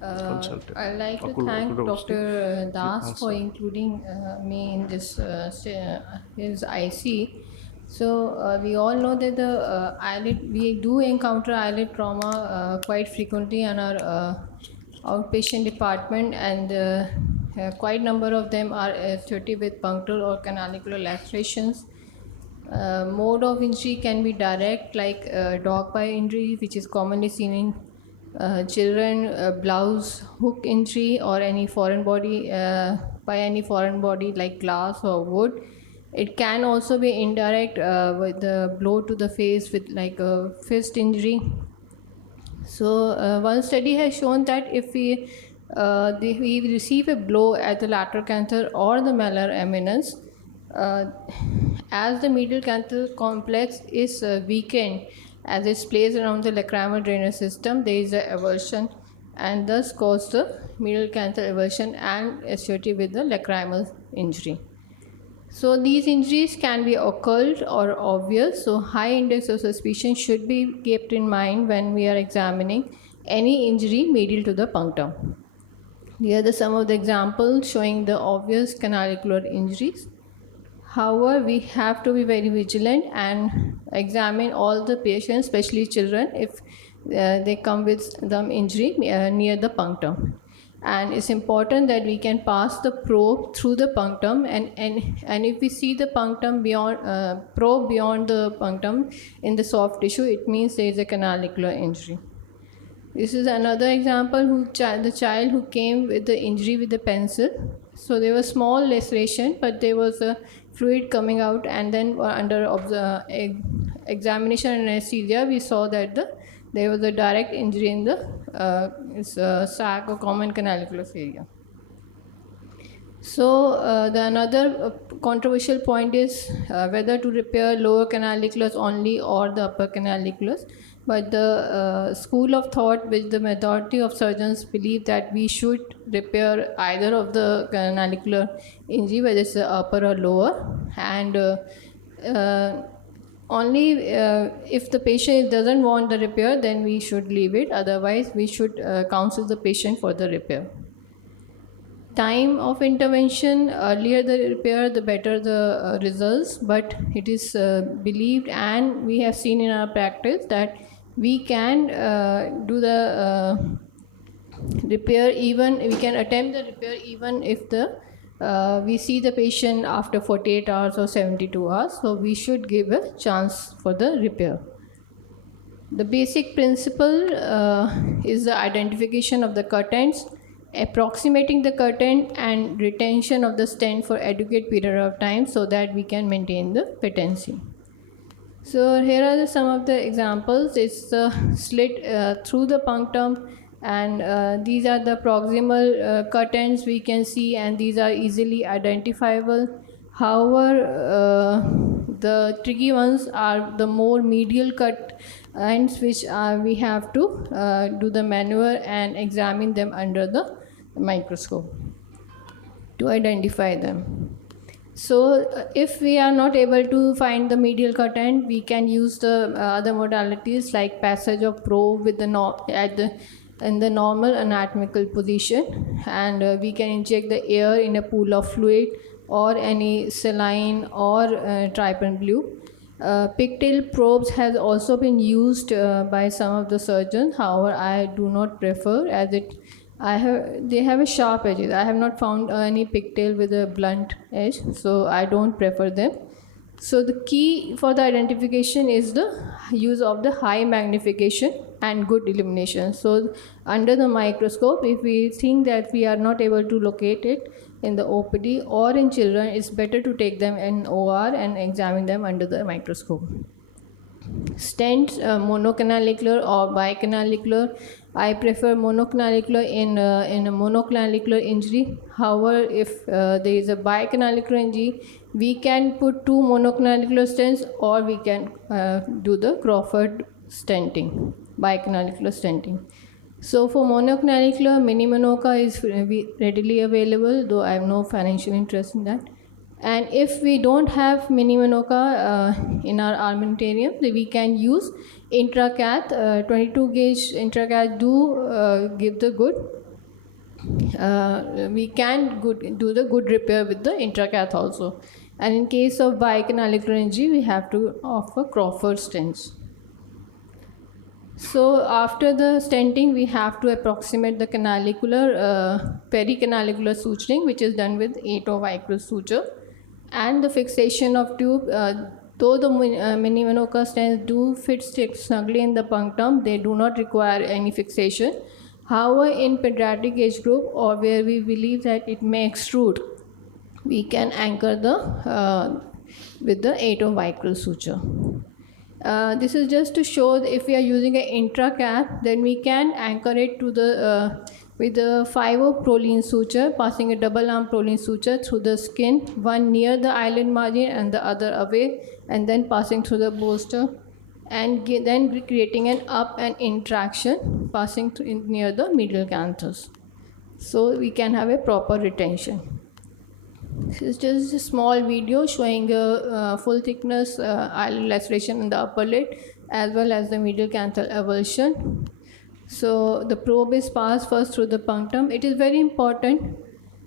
consultant. I'd like to thank Dr. Das for including me in this his IC. So we all know that the eyelid, we do encounter eyelid trauma quite frequently in our outpatient department, and quite number of them are associated with punctal or canalicular lacerations. Mode of injury can be direct, like dog bite injury, which is commonly seen in children, blouse hook injury, or any foreign body by any foreign body like glass or wood. It can also be indirect with the blow to the face with like a fist injury. So one study has shown that if we receive a blow at the lateral canthal or the malar eminence, as the medial canthal complex is weakened as it's placed around the lacrimal drainage system, there is an avulsion and thus cause the medial canthal avulsion and associated with the lacrimal injury. So these injuries can be occult or obvious. So high index of suspicion should be kept in mind when we are examining any injury medial to the punctum. Here are some of the examples showing the obvious canalicular injuries. However, we have to be very vigilant and examine all the patients, especially children, if they come with some injury near the punctum. And it's important that we can pass the probe through the punctum, and if we see the punctum beyond probe beyond the punctum in the soft tissue, it means there is a canalicular injury. This is another example, the child who came with the injury with the pencil. So there was small laceration, but there was a fluid coming out, and then under examination and anesthesia, we saw that there was a direct injury in the sac or common canaliculus area. So the another controversial point is whether to repair lower canaliculus only or the upper canaliculus. But the school of thought, which the majority of surgeons believe, that we should repair either of the canalicular injury, whether it's upper or lower, and only if the patient doesn't want the repair, then we should leave it. Otherwise, we should counsel the patient for the repair. Time of intervention, earlier the repair, the better the results, but it is believed, and we have seen in our practice, that we can do the repair, even we can attempt the repair even if we see the patient after 48 hours or 72 hours. So we should give a chance for the repair. The basic principle is the identification of the cut ends, approximating the cut end, and retention of the stent for adequate period of time so that we can maintain the patency. So here are some of the examples. It's the slit through the punctum, and these are the proximal cut ends we can see, and these are easily identifiable. However, the tricky ones are the more medial cut ends, which we have to do the maneuver and examine them under the microscope to identify them. So if we are not able to find the medial cut end, we can use the other modalities like passage of probe with in the normal anatomical position, and we can inject the air in a pool of fluid or any saline or trypan blue. Pigtail probes has also been used by some of the surgeons. However, I do not prefer, as they have a sharp edges. I have not found any pigtail with a blunt edge, so I don't prefer them. So the key for the identification is the use of the high magnification and good illumination. So under the microscope, if we think that we are not able to locate it in the OPD or in children, it's better to take them in OR and examine them under the microscope. Stents, monocanalicular or bicanalicular. I prefer monocanalicular in a monocanalicular injury. However, if there is a bicanalicular injury, we can put 2 monocanalicular stents, or we can do the Crawford stenting, bicanalicular stenting. So for monocanalicular, mini Minoca is readily available, though I have no financial interest in that. And if we don't have mini Minoca in our armamentarium, we can use intracath. 22 gauge intracath do give the good we can do the good repair with the intracath also. And in case of bicanalicular injury, we have to offer Crawford stents. So after the stenting, we have to approximate the canalicular, pericanalicular suturing, which is done with atovicral suture, and the fixation of tube. Though the mini Minoka stents do fit snugly in the punctum, they do not require any fixation. However, in pediatric age group or where we believe that it may extrude, we can anchor the with the atovicral suture. This is just to show if we are using an intracath, then we can anchor it to the with the 5-proline suture, passing a double arm proline suture through the skin, one near the eyelid margin and the other away, and then passing through the bolster, and then creating an up and in traction, passing through near the medial canthus. So we can have a proper retention. This is just a small video showing a full thickness eyelid laceration in the upper lid as well as the medial canthal avulsion. So the probe is passed first through the punctum. It is very important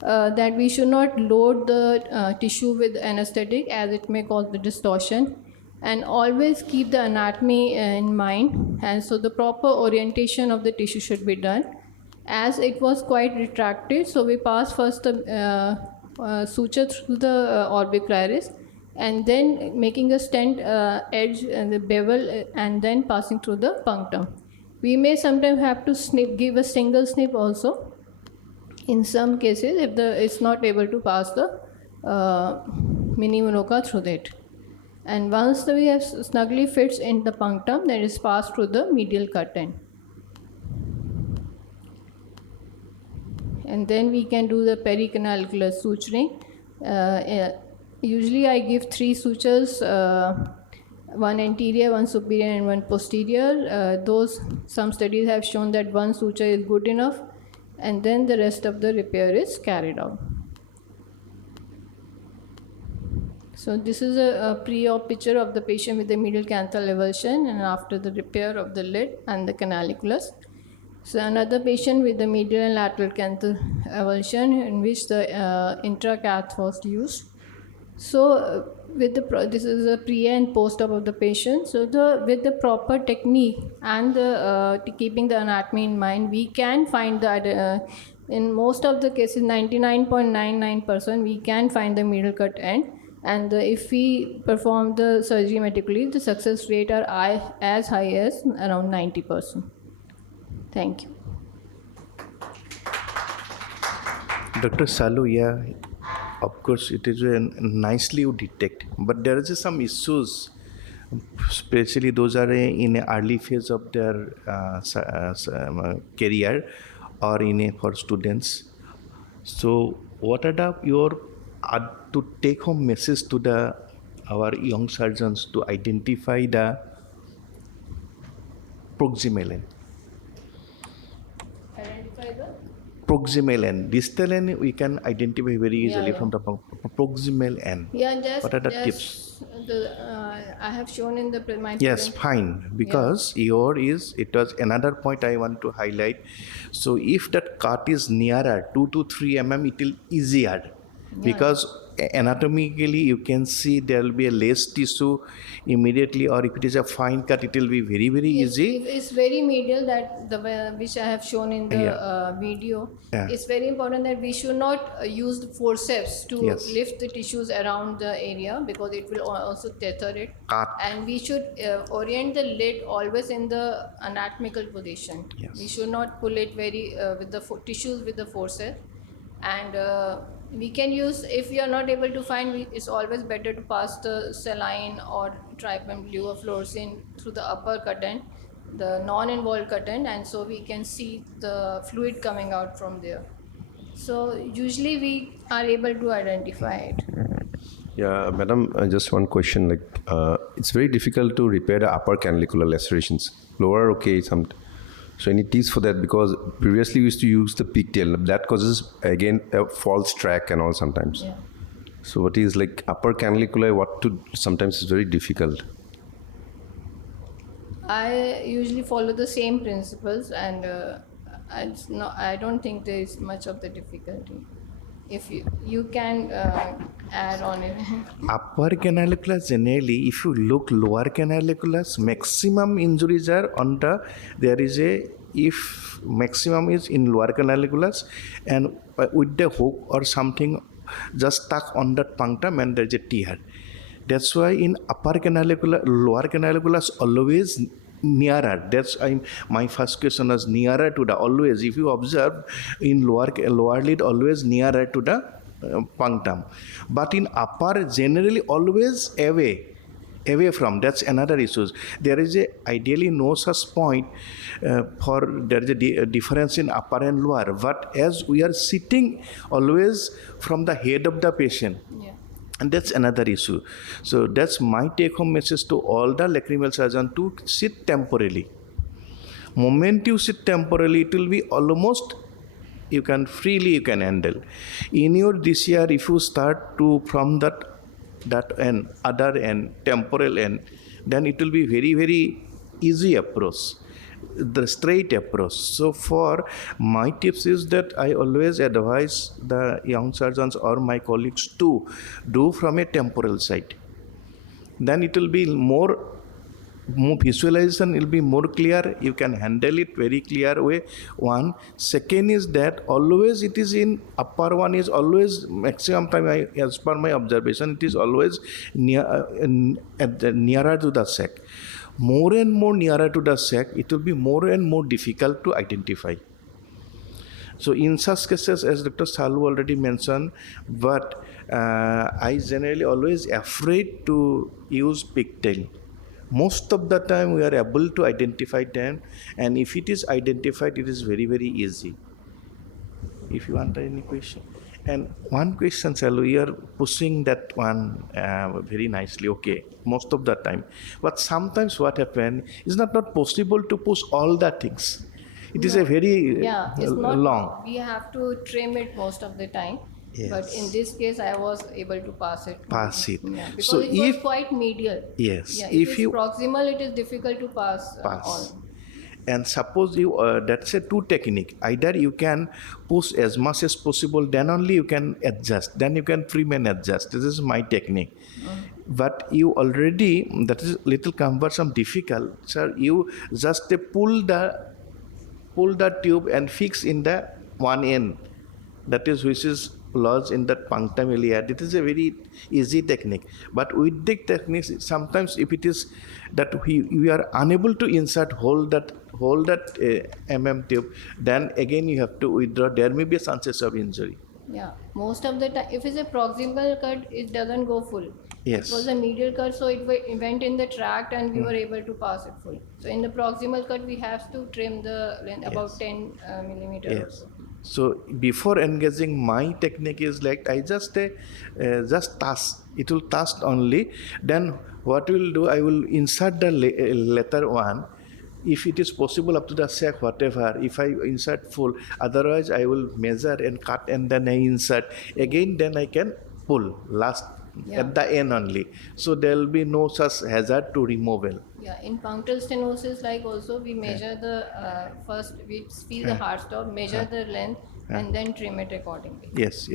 that we should not load the tissue with anesthetic as it may cause the distortion, and always keep the anatomy in mind, and so the proper orientation of the tissue should be done. As it was quite retracted, so we pass first the suture through the orbicularis, and then making a stent edge and the bevel, and then passing through the punctum. We may sometimes have to give a single snip also in some cases if it's not able to pass the mini Minoka through it. And once we have snugly fits in the punctum, then it is passed through the medial cut end. And then we can do the pericanalicular suturing. Usually I give 3 sutures, one anterior, one superior, and one posterior. Some studies have shown that 1 suture is good enough, and then the rest of the repair is carried out. So this is a pre-op picture of the patient with the medial canthal avulsion and after the repair of the lid and the canaliculus. So another patient with the medial and lateral canthal avulsion in which the intracath was used. So this is a pre and post-op of the patient. So with the proper technique and keeping the anatomy in mind, we can find that in most of the cases, 99.99%, we can find the middle cut end. And if we perform the surgery meticulously, the success rate are as high as around 90%. Thank you. Dr. SHALOO, yeah, of course, it is nicely you detect, but there is some issues, especially those are in an early phase of their career or for students. So, what are your to take home message to our young surgeons to identify the proximal end? Proximal end. Distal end we can identify very easily from the proximal end. Yeah, what are the tips? I have shown in the yes, fine. Because it was another point I want to highlight. So if that cut is nearer 2 to 3 mm, it will easier. Because anatomically you can see there will be a less tissue immediately, or if it is a fine cut, it will be very, very easy. It's very medial, which I have shown in the video. Yeah. It's very important that we should not use the forceps to lift the tissues around the area, because it will also tether it. And we should orient the lid always in the anatomical position. Yes. We should not pull it very with the tissues with the forceps. And we can use, if we are not able to find, it's always better to pass the saline or tripentylfluorocin through the upper cut end, the non-involved cut end, and so we can see the fluid coming out from there. So usually we are able to identify it. Yeah, madam, just one question. It's very difficult to repair the upper canalicular lacerations. Lower, okay, so any tips for that? Because previously we used to use the pigtail. That causes, again, a false track and all sometimes. Yeah. So what is upper canalicular, sometimes is very difficult. I usually follow the same principles, and It's not, I don't think there is much of the difficulty. If you can add on it. Upper canaliculus generally, if you look lower canaliculus, maximum injuries are on the, there is a, if maximum is in lower canaliculus and with the hook or something just stuck on that punctum and there's a tear. That's why in upper canaliculus, lower canaliculus always nearer. That's my first question was nearer to the, always if you observe in lower lid always nearer to the punctum, but in upper generally always away from. That's another issue. There is a ideally no such point for there is a difference in upper and lower, but as we are sitting always from the head of the patient. Yeah. And that's another issue. So that's my take-home message to all the lacrimal surgeons to sit temporarily. Moment you sit temporarily, it will be almost, you can handle. In your this year, if you start to from that end, other end, temporal end, then it will be very, very easy approach, the straight approach. So for my tips is that I always advise the young surgeons or my colleagues to do from a temporal side. Then it will be more visualization will be more clear. You can handle it very clear way. One. Second is that always it is in upper one is always maximum time as per my observation it is always nearer to the sac. More and more nearer to the sac, it will be more and more difficult to identify. So in such cases, as Dr. SHALOO already mentioned, but I generally always afraid to use pigtail. Most of the time we are able to identify them, and if it is identified, it is very, very easy. If you want any question. And one question, SHALOO, you are pushing that one very nicely, okay, most of the time. But sometimes what happens is not possible to push all the things. It is a very It's not long. We have to trim it most of the time. Yes. But in this case, I was able to pass it. Yeah, because so it was quite medial. Yes. Yeah, If it's you proximal, it is difficult to pass. on. And suppose you, that's a two technique. Either you can push as much as possible, then only you can adjust. Then you can trim and adjust. This is my technique. But you already, that is little cumbersome, difficult. Sir, you just pull the tube and fix in the one end. That is which is lodged in that punctum iliad. It is a very easy technique. But with the techniques, sometimes if it is that we are unable to insert hold that tube, then again you have to withdraw. There may be a chances of injury. Yeah, most of the time, if it's a proximal cut, it doesn't go full. Yes. It was a medial cut, so it went in the tract and we were able to pass it full. So in the proximal cut, we have to trim the length about 10 millimeters. Yes. So before engaging, my technique is like I just task. It will task only. Then what we will do? I will insert the letter one. If it is possible up to the sac, whatever. If I insert full, otherwise I will measure and cut and then I insert again. Then I can pull last at the end only. So there will be no such hazard to removal. Yeah, in punctal stenosis, like also we measure the first we feel the heart stop, measure the length, and then trim it accordingly. Yes.